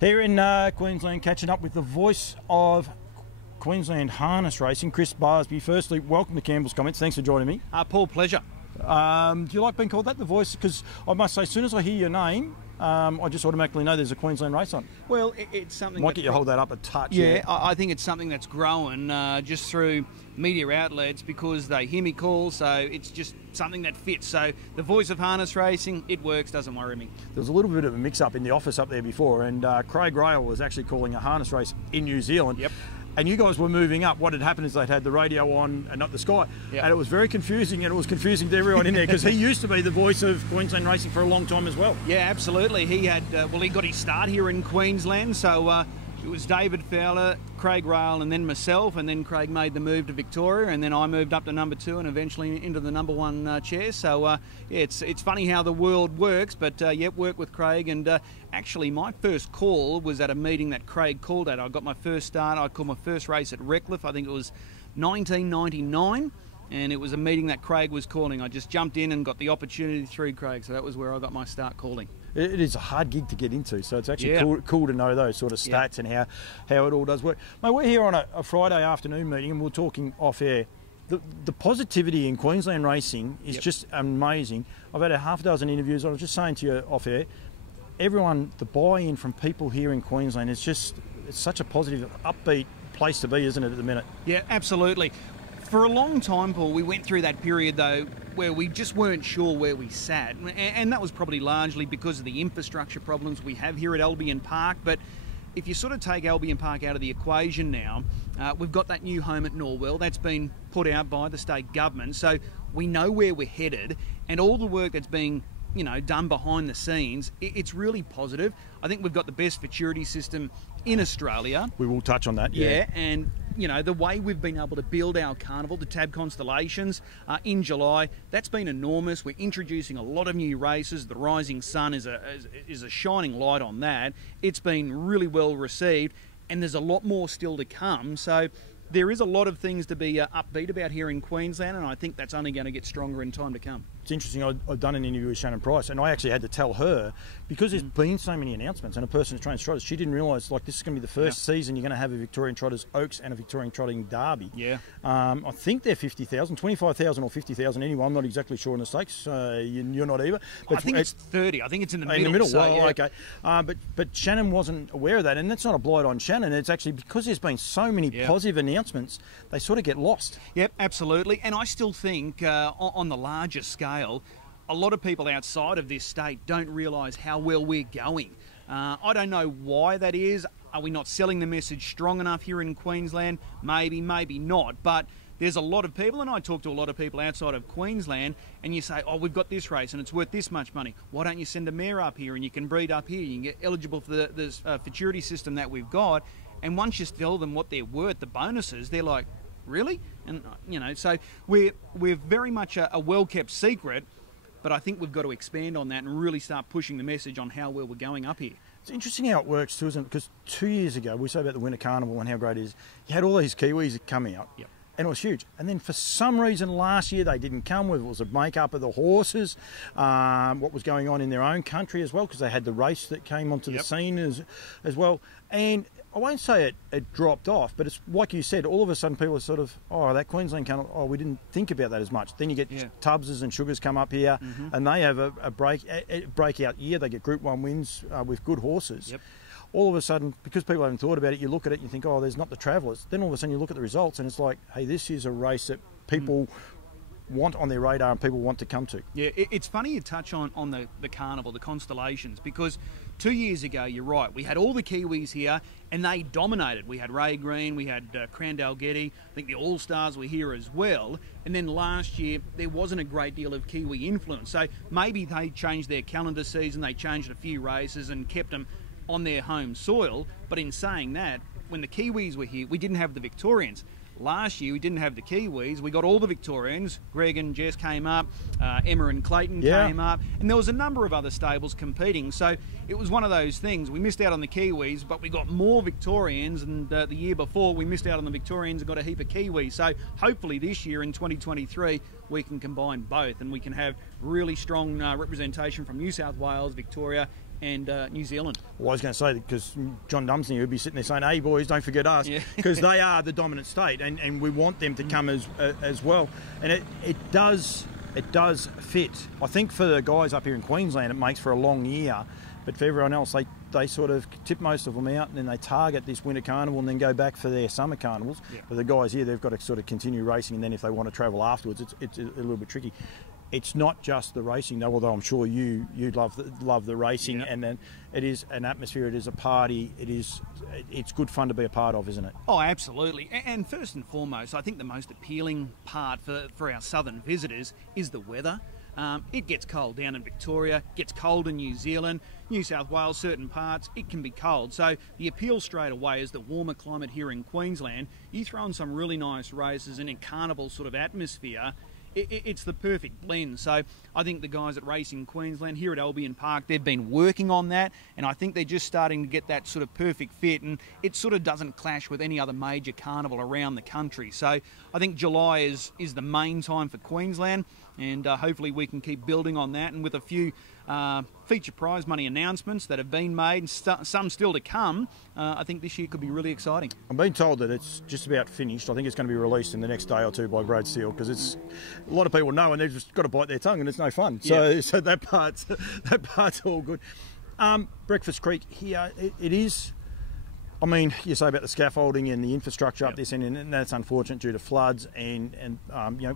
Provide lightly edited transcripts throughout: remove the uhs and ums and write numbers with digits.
Here in Queensland, catching up with the voice of Queensland harness racing, Chris Barsby. Firstly, welcome to Campbell's Comments. Thanks for joining me. Paul, pleasure. Do you like being called that, the voice? Because I must say, as soon as I hear your name, I just automatically know there's a Queensland race on. Well, it's something... Might get you hold that up a touch. Yeah, I think it's something that's growing just through media outlets because they hear me call, so it's just something that fits. So the voice of harness racing, it works, doesn't worry me. There was a little bit of a mix-up in the office up there before, and Craig Rail was actually calling a harness race in New Zealand. Yep. And you guys were moving up. What had happened is they'd had the radio on and not the Sky. Yep. And it was very confusing, and it was confusing to everyone in there because he used to be the voice of Queensland racing for a long time as well. Yeah, absolutely. He had, he got his start here in Queensland, so it was David Fowler, Craig Rail, and then myself, and then Craig made the move to Victoria, and then I moved up to number 2 and eventually into the number 1 chair. So, yeah, it's funny how the world works, but, yeah, work with Craig. And actually, my first call was at a meeting that Craig called at. I got my first start. I called my first race at Redcliffe. I think it was 1999. And it was a meeting that Craig was calling. I just jumped in and got the opportunity through Craig, so that was where I got my start calling. It is a hard gig to get into, so it's actually cool to know those sort of stats and how it all does work. Mate, we're here on a Friday afternoon meeting and we're talking off air. The positivity in Queensland racing is just amazing. I've had a half dozen interviews. I was just saying to you off air, everyone, the buy-in from people here in Queensland is just, it's such a positive, upbeat place to be, isn't it, at the minute? Yeah, absolutely. For a long time, Paul, we went through that period, though, where we just weren't sure where we sat. And that was probably largely because of the infrastructure problems we have here at Albion Park. But if you sort of take Albion Park out of the equation now, we've got that new home at Norwell that's been put out by the state government. So we know where we're headed, and all the work that's being done behind the scenes, it's really positive. I think we've got the best futurity system in Australia. We will touch on that, yeah. And the way we've been able to build our carnival, the Tab Constellations, in July, that's been enormous. We're introducing a lot of new races. The Rising Sun is a shining light on that. It's been really well received, and there's a lot more still to come. So there is a lot of things to be upbeat about here in Queensland, and I think that's only going to get stronger in time to come. It's interesting, I've done an interview with Shannon Price, and I actually had to tell her, because there's been so many announcements, and a person who's trained trotters, she didn't realise, like, this is going to be the first season you're going to have a Victorian Trotters Oaks and a Victorian Trotting Derby. Yeah. I think they're 50,000, 25,000 or 50,000 anyway. I'm not exactly sure on the stakes. You're not either. But I think it's 30. I think it's in the middle. In the middle, so, well, yeah. Okay. But Shannon wasn't aware of that, and that's not a blight on Shannon. It's actually because there's been so many positive announcements, they sort of get lost. Yep, absolutely. And I still think on the larger scale, a lot of people outside of this state don't realise how well we're going. I don't know why that is. Are we not selling the message strong enough here in Queensland? Maybe, maybe not. But there's a lot of people, and I talk to a lot of people outside of Queensland, and you say, oh, we've got this race and it's worth this much money. Why don't you send a mare up here and you can breed up here? You can get eligible for the futurity system that we've got. And once you tell them what they're worth, the bonuses, they're like, really? And, so we're very much a well-kept secret. But I think we've got to expand on that and really start pushing the message on how well we're going up here. It's interesting how it works too, isn't it? Because 2 years ago, we say about the Winter Carnival and how great it is. You had all these Kiwis come out, and it was huge. And then for some reason last year they didn't come, whether it was a make-up of the horses, what was going on in their own country as well, because they had the race that came onto the scene as well. And I won't say it dropped off, but it's like you said, all of a sudden people are sort of, oh, that Queensland Carnival, oh, we didn't think about that as much. Then you get Tubbses and Sugars come up here, and they have a breakout year. They get Group 1 wins with good horses. Yep. All of a sudden, because people haven't thought about it, you look at it and you think, oh, there's not the Travellers. Then all of a sudden you look at the results and it's like, hey, this is a race that people want on their radar and people want to come to. Yeah, it's funny you touch on the carnival, the constellations, because 2 years ago, you're right, we had all the Kiwis here and they dominated. We had Ray Green, we had Crandall Getty, I think the All-Stars were here as well, and then last year there wasn't a great deal of Kiwi influence. So maybe they changed their calendar season, they changed a few races and kept them on their home soil, but in saying that, when the Kiwis were here, we didn't have the Victorians. Last year we didn't have the Kiwis, we got all the Victorians. Greg and Jess came up, Emma and Clayton came up, and there was a number of other stables competing. So it was one of those things, we missed out on the Kiwis, but we got more Victorians, and the year before we missed out on the Victorians and got a heap of Kiwis. So hopefully this year in 2023 we can combine both and we can have really strong representation from New South Wales, Victoria and New Zealand. Well, I was going to say, because John Dumsney would be sitting there saying, hey, boys, don't forget us, because they are the dominant state, and we want them to come as well. And it does fit. I think for the guys up here in Queensland, it makes for a long year, but for everyone else, they sort of tip most of them out, and then they target this winter carnival and then go back for their summer carnivals. Yeah. But the guys here, they've got to sort of continue racing, and then if they want to travel afterwards, it's a little bit tricky. It's not just the racing, though, although I'm sure you love the racing, and then it is an atmosphere, it is a party, it's good fun to be a part of, isn't it? Oh, absolutely. And first and foremost, I think the most appealing part for our southern visitors is the weather. It gets cold down in Victoria, gets cold in New Zealand, New South Wales, certain parts, it can be cold. So the appeal straight away is the warmer climate here in Queensland. You throw in some really nice races and a carnival sort of atmosphere, it's the perfect blend. So I think the guys at Racing Queensland here at Albion Park, they've been working on that, and I think they're just starting to get that sort of perfect fit, and it sort of doesn't clash with any other major carnival around the country. So I think July is the main time for Queensland, and hopefully we can keep building on that, and with a few feature prize money announcements that have been made and some still to come, I think this year could be really exciting. I'm being told that it's just about finished. I think it's going to be released in the next day or two by Brad Steele, because it's a lot of people know and they've just got to bite their tongue and it's no fun. So that part's all good. Breakfast Creek here, it is. I mean, you say about the scaffolding and the infrastructure up this end, and that's unfortunate due to floods and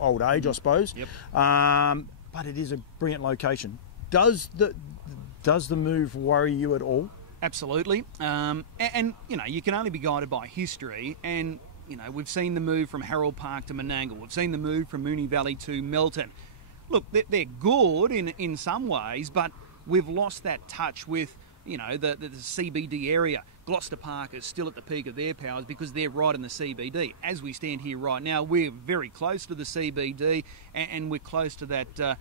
old age, I suppose. But it is a brilliant location. Does the move worry you at all? Absolutely. And you can only be guided by history, and we've seen the move from Harold Park to Menangle. We've seen the move from Moonee Valley to Melton. Look, they're good in some ways, but we've lost that touch with the CBD area. Gloucester Park is still at the peak of their powers because they're right in the CBD. As we stand here right now, we're very close to the CBD, and we're close to that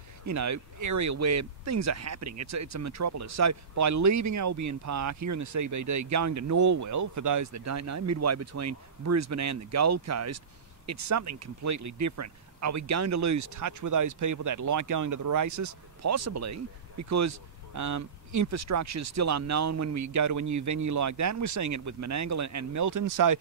area where things are happening. It's a metropolis. So by leaving Albion Park here in the CBD, going to Norwell, for those that don't know, midway between Brisbane and the Gold Coast, it's something completely different. Are we going to lose touch with those people that like going to the races? Possibly, because infrastructure is still unknown when we go to a new venue like that, and we're seeing it with Menangle and Melton. So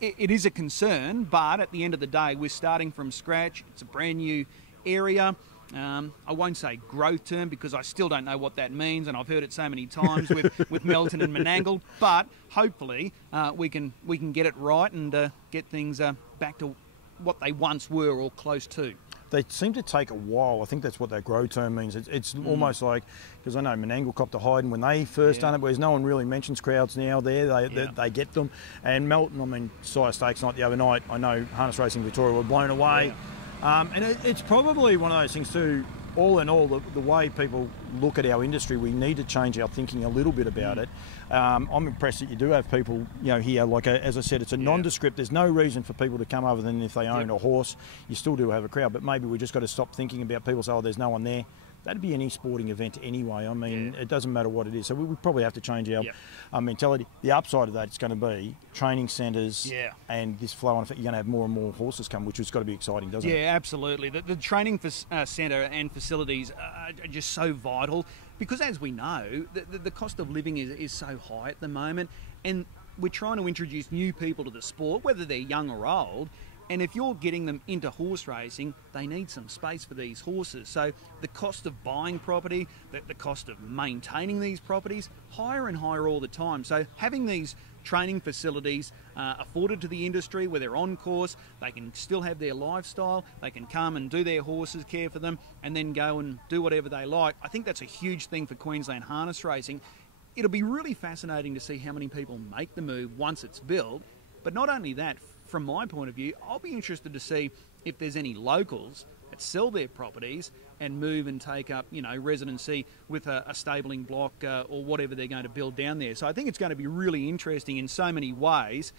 it is a concern, but at the end of the day, we're starting from scratch. It's a brand new area. I won't say growth term because I still don't know what that means, and I've heard it so many times with Melton and Menangle. But hopefully we can get it right and get things back to what they once were or close to. They seem to take a while. I think that's what that grow term means. It's almost like, because I know Menangle copped a hiding when they first done it, whereas no one really mentions crowds now there. They get them. And Melton, I mean, Sire Stakes night the other night, I know Harness Racing Victoria were blown away. And it's probably one of those things too, all in all, the way people look at our industry, we need to change our thinking a little bit about it. I'm impressed that you do have people, here, like as I said, it's a nondescript. There's no reason for people to come other than if they own a horse. You still do have a crowd, but maybe we just got to stop thinking about people say, oh, there's no one there. That'd be any sporting event anyway. I mean, it doesn't matter what it is. So we probably have to change our mentality. The upside of that is going to be training centres and this flow on effect. You're going to have more and more horses come, which has got to be exciting, doesn't it? Yeah, absolutely. The training centre and facilities are just so vital because, as we know, the cost of living is so high at the moment, and we're trying to introduce new people to the sport, whether they're young or old. And if you're getting them into horse racing, they need some space for these horses. So the cost of buying property, the cost of maintaining these properties, higher and higher all the time. So having these training facilities afforded to the industry where they're on course, they can still have their lifestyle, they can come and do their horses, care for them, and then go and do whatever they like. I think that's a huge thing for Queensland harness racing. It'll be really fascinating to see how many people make the move once it's built. But not only that, from my point of view, I'll be interested to see if there's any locals that sell their properties and move and take up, residency with a stabling block or whatever they're going to build down there. So I think it's going to be really interesting in so many ways.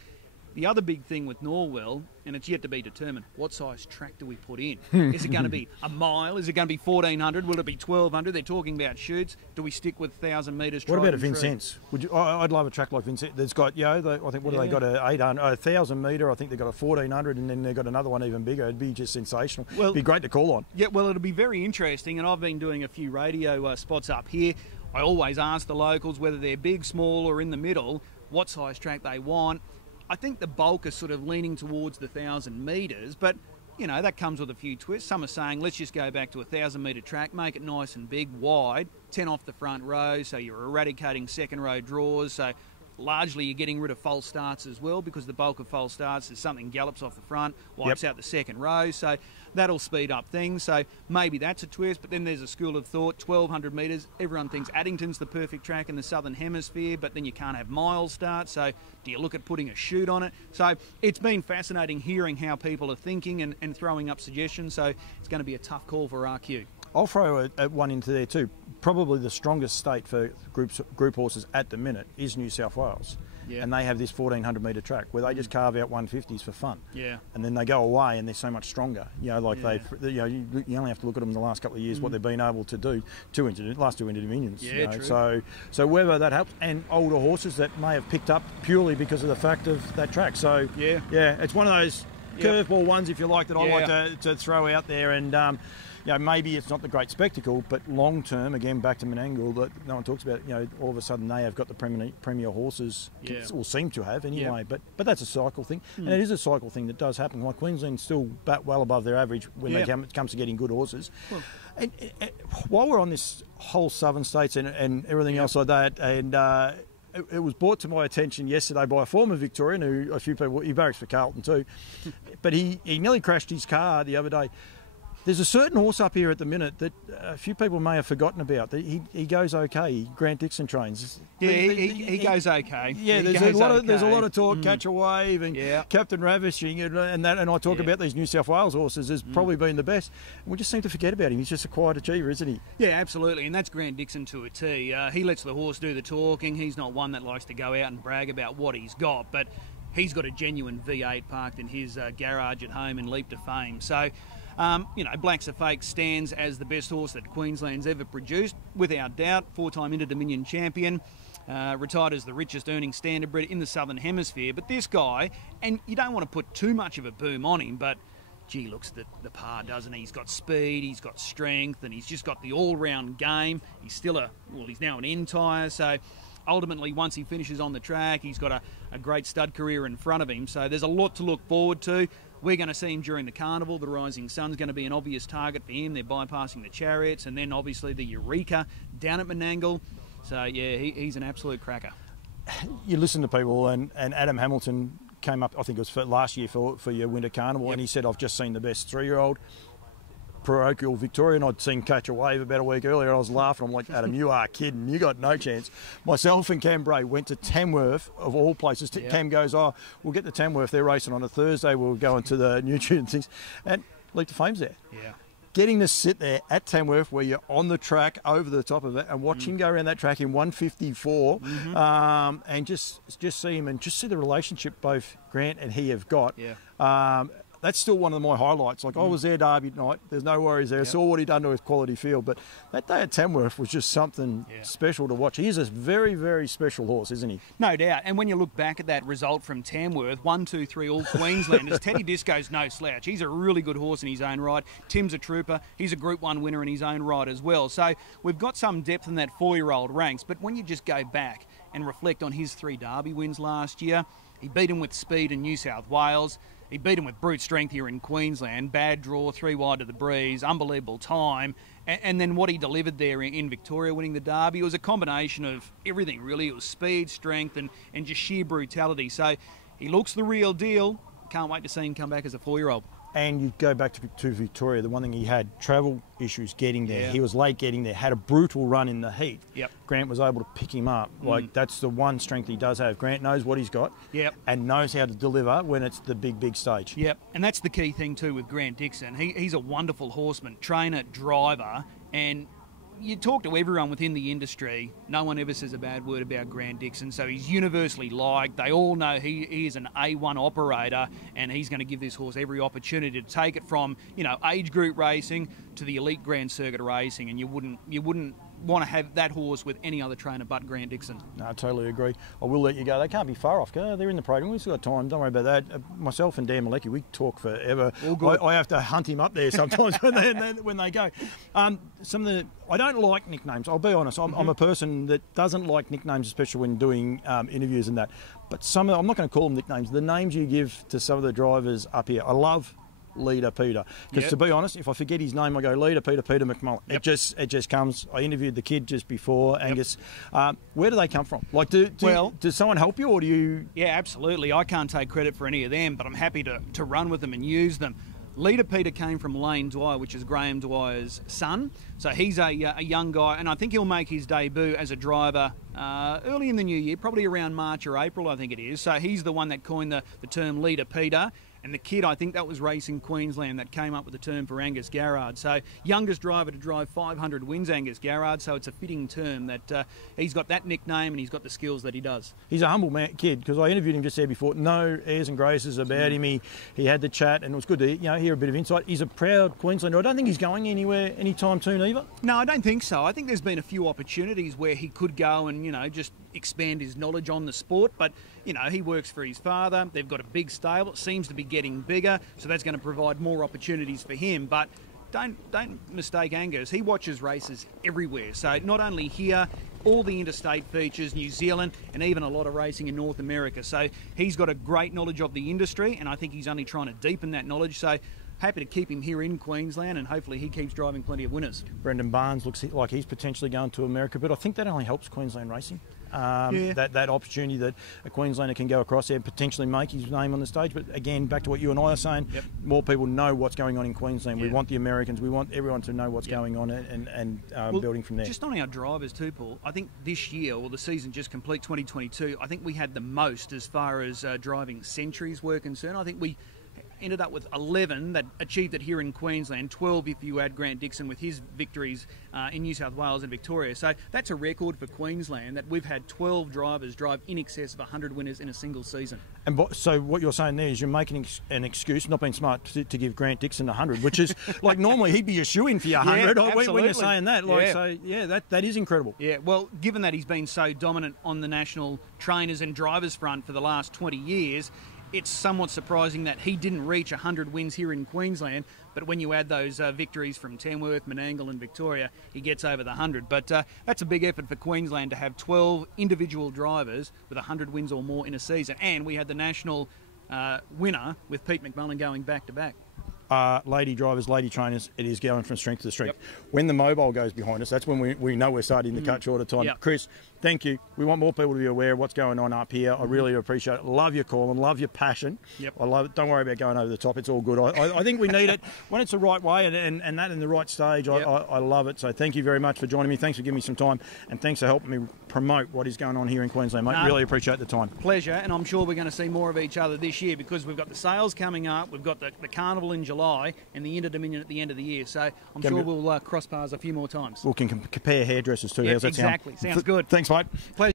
The other big thing with Norwell, and it's yet to be determined, what size track do we put in? Is it going to be a mile? Is it going to be 1,400? Will it be 1,200? They're talking about shoots. Do we stick with 1,000 metres? What about a Vincennes? I'd love a track like Vincennes. That's got, I think, what have they got? A 1,000 metre. I think they've got a 1,400, and then they've got another one even bigger. It'd be just sensational. Well, it'd be great to call on. Yeah, well, it'll be very interesting, and I've been doing a few radio spots up here. I always ask the locals whether they're big, small or in the middle, what size track they want. I think the bulk is sort of leaning towards the 1,000 metres, but you know, that comes with a few twists. Some are saying, let's just go back to a 1,000-metre track, make it nice and big, wide, 10 off the front row, so you're eradicating second row draws. So largely you're getting rid of false starts as well, because the bulk of false starts is something gallops off the front, wipes out the second row. So that'll speed up things. So maybe that's a twist. But then there's a school of thought, 1,200 metres. Everyone thinks Addington's the perfect track in the Southern Hemisphere, but then you can't have mile starts. So do you look at putting a chute on it? So it's been fascinating hearing how people are thinking and throwing up suggestions. So it's going to be a tough call for RQ. I'll throw one into there too. Probably the strongest state for group horses at the minute is New South Wales. Yeah. And they have this 1,400 metre track where they just carve out 150s for fun. Yeah. And then they go away and they're so much stronger. You know, like you only have to look at them in the last couple of years, what they've been able to do. Last two Inter-Dominions. Yeah, you know? true. So whether that helps, and older horses that may have picked up purely because of the fact of that track. So yeah, it's one of those curveball ones, if you like, that I like to throw out there. And you know, maybe it's not the great spectacle, but long term, again, back to Menangle, that no one talks about. You know, all of a sudden they have got the premier horses, or seem to have anyway. But that's a cycle thing, and it is a cycle thing that does happen. Like Queensland's still well above their average when it comes to getting good horses. Well, and while we're on this whole southern states and everything else like that, and it was brought to my attention yesterday by a former Victorian who a few people, he barracks for Carlton too, but he nearly crashed his car the other day. There's a certain horse up here at the minute that a few people may have forgotten about. He goes okay. Grant Dixon trains. Yeah, he goes okay. Yeah, there's a lot of talk. Catch a Wave and Captain Ravishing and I talk about these New South Wales horses as probably been the best. And we just seem to forget about him. He's just a quiet achiever, isn't he? Yeah, absolutely. And that's Grant Dixon to a T. He lets the horse do the talking. He's not one that likes to go out and brag about what he's got, but he's got a genuine V8 parked in his garage at home in Leap to Fame. So. You know, Blacks Are Fake stands as the best horse that Queensland's ever produced, without doubt. 4-time Inter-Dominion champion, retired as the richest earning standardbred in the Southern Hemisphere. But this guy, and you don't want to put too much of a boom on him, but gee, looks the par, doesn't he? He's got speed, he's got strength, and he's just got the all-round game. He's still he's now an entire, so ultimately, once he finishes on the track, he's got a great stud career in front of him. So there's a lot to look forward to. We're going to see him during the carnival. The Rising Sun's going to be an obvious target for him. They're bypassing the Chariots, and then obviously the Eureka down at Menangle. So yeah, he's an absolute cracker. You listen to people, and Adam Hamilton came up, I think it was for last year for your Winter Carnival, and he said, I've just seen the best 3-year-old. Parochial Victorian. I'd seen Catch a Wave about a week earlier. And I was laughing. I'm like, Adam, you are kidding. You got no chance. Myself and Cam Bray went to Tamworth, of all places. Cam goes, we'll get to Tamworth. They're racing on a Thursday. We'll go into the nutrient things. And Leap to Fame's there. Yeah. Getting to sit there at Tamworth where you're on the track over the top of it and watch him go around that track in 154 and just see him and just see the relationship both Grant and he have got. Yeah. That's still one of my highlights. Like, I was there Derby night. There's no worries there. Saw what he'd done to his quality field. But that day at Tamworth was just something special to watch. He's a very, very special horse, isn't he? No doubt. And when you look back at that result from Tamworth, 1, 2, 3, all Queenslanders, Teddy Disco's no slouch. He's a really good horse in his own right. Tim's a trooper. He's a Group 1 winner in his own right as well. So we've got some depth in that 4-year-old ranks. But when you just go back and reflect on his 3 Derby wins last year, he beat him with speed in New South Wales. He beat him with brute strength here in Queensland. Bad draw, 3 wide to the breeze, unbelievable time. And then what he delivered there in Victoria winning the Derby, it was a combination of everything, really. It was speed, strength, and just sheer brutality. So he looks the real deal. Can't wait to see him come back as a 4-year-old. And you go back to Victoria, the one thing he had, travel issues getting there. Yeah. He was late getting there, had a brutal run in the heat. Yep. Grant was able to pick him up. Like, that's the one strength he does have. Grant knows what he's got and knows how to deliver when it's the big stage. Yep, and that's the key thing too with Grant Dixon. He's a wonderful horseman, trainer, driver, and you talk to everyone within the industry, no one ever says a bad word about Grant Dixon, so he's universally liked. They all know he is an A1 operator, and he's going to give this horse every opportunity to take it from, age group racing to the elite Grand Circuit racing, and you wouldn't want to have that horse with any other trainer but Grant Dixon. No, I totally agree. I will let you go. They can't be far off. They're in the program. We've still got time. Don't worry about that. Myself and Dan Malecki, we talk forever. All good. I have to hunt him up there sometimes when they go. I don't like nicknames. I'll be honest. I'm a person that doesn't like nicknames, especially when doing interviews and that. But I'm not going to call them nicknames. The names you give to some of the drivers up here, I love Leader Peter. Because to be honest, if I forget his name, I go Leader Peter McMullen. It just comes. I interviewed the kid just before, Angus. Where do they come from? Like, does someone help you, or do you? Yeah, absolutely. I can't take credit for any of them, but I'm happy to run with them and use them. Leader Peter came from Lane Dwyer, which is Graham Dwyer's son. So he's a young guy, and I think he'll make his debut as a driver early in the new year, probably around March or April, I think it is. So he's the one that coined the term Leader Peter. And the kid, I think that was Racing Queensland that came up with the term for Angus Garrard. So youngest driver to drive 500 wins, Angus Garrard. So it's a fitting term that he's got that nickname and he's got the skills that he does. He's a humble kid, because I interviewed him just there before. No airs and graces about him. He had the chat, and it was good to hear a bit of insight. He's a proud Queenslander. I don't think he's going anywhere anytime soon either. No, I don't think so. I think there's been a few opportunities where he could go and, just expand his knowledge on the sport. But, he works for his father. They've got a big stable. It seems to be getting bigger, so that's going to provide more opportunities for him. But don't mistake Angus. He watches races everywhere. So not only here, all the interstate features, New Zealand, and even a lot of racing in North America. So he's got a great knowledge of the industry, and I think he's only trying to deepen that knowledge. So happy to keep him here in Queensland, and hopefully he keeps driving plenty of winners. Brendan Barnes looks like he's potentially going to America, but I think that only helps Queensland racing. That opportunity that a Queenslander can go across there and potentially make his name on the stage. But again, back to what you and I are saying, more people know what's going on in Queensland. We want the Americans, we want everyone to know what's going on, and building from there. Just on our drivers too, Paul, I think this year, or the season just complete 2022, I think we had the most as far as driving centuries were concerned. I think we ended up with 11 that achieved it here in Queensland, 12 if you add Grant Dixon with his victories in New South Wales and Victoria. So that's a record for Queensland, that we've had 12 drivers drive in excess of 100 winners in a single season. And so what you're saying there is you're making an excuse, not being smart, to give Grant Dixon 100, which is like normally he'd be a shoo-in for your 100 when you're saying that. That is incredible. Yeah, well, given that he's been so dominant on the national trainers and drivers front for the last 20 years, it's somewhat surprising that he didn't reach 100 wins here in Queensland, but when you add those victories from Tamworth, Menangle and Victoria, he gets over the 100. But that's a big effort for Queensland to have 12 individual drivers with 100 wins or more in a season. And we had the national winner with Pete McMullen going back-to-back. Lady drivers, lady trainers, it is going from strength to strength. When the mobile goes behind us, that's when we know we're starting to cut short of time. Chris, thank you. We want more people to be aware of what's going on up here. I really appreciate it. Love your call and love your passion. I love it. Don't worry about going over the top. It's all good. I think we need it when it's the right way and that in the right stage. I love it. So thank you very much for joining me. Thanks for giving me some time, and thanks for helping me promote what is going on here in Queensland, mate. Really appreciate the time. Pleasure, and I'm sure we're going to see more of each other this year, because we've got the sales coming up, we've got the carnival in July, and the Inter-Dominion at the end of the year. So I'm sure we'll cross paths a few more times. We can compare hairdressers too. How's that sound? Exactly. Sounds good. Thanks, mate. Pleasure.